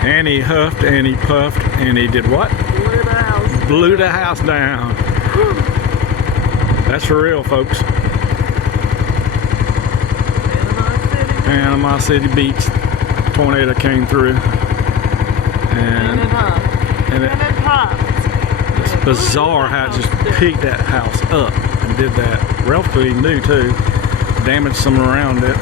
And he huffed and he puffed and he did what? Blew the house. Blew the house down. That's for real, folks. Panama City Beach. Tornado came through. And it's bizarre how it just picked that house up and did that. Ralph Clee knew too. Damaged some around it.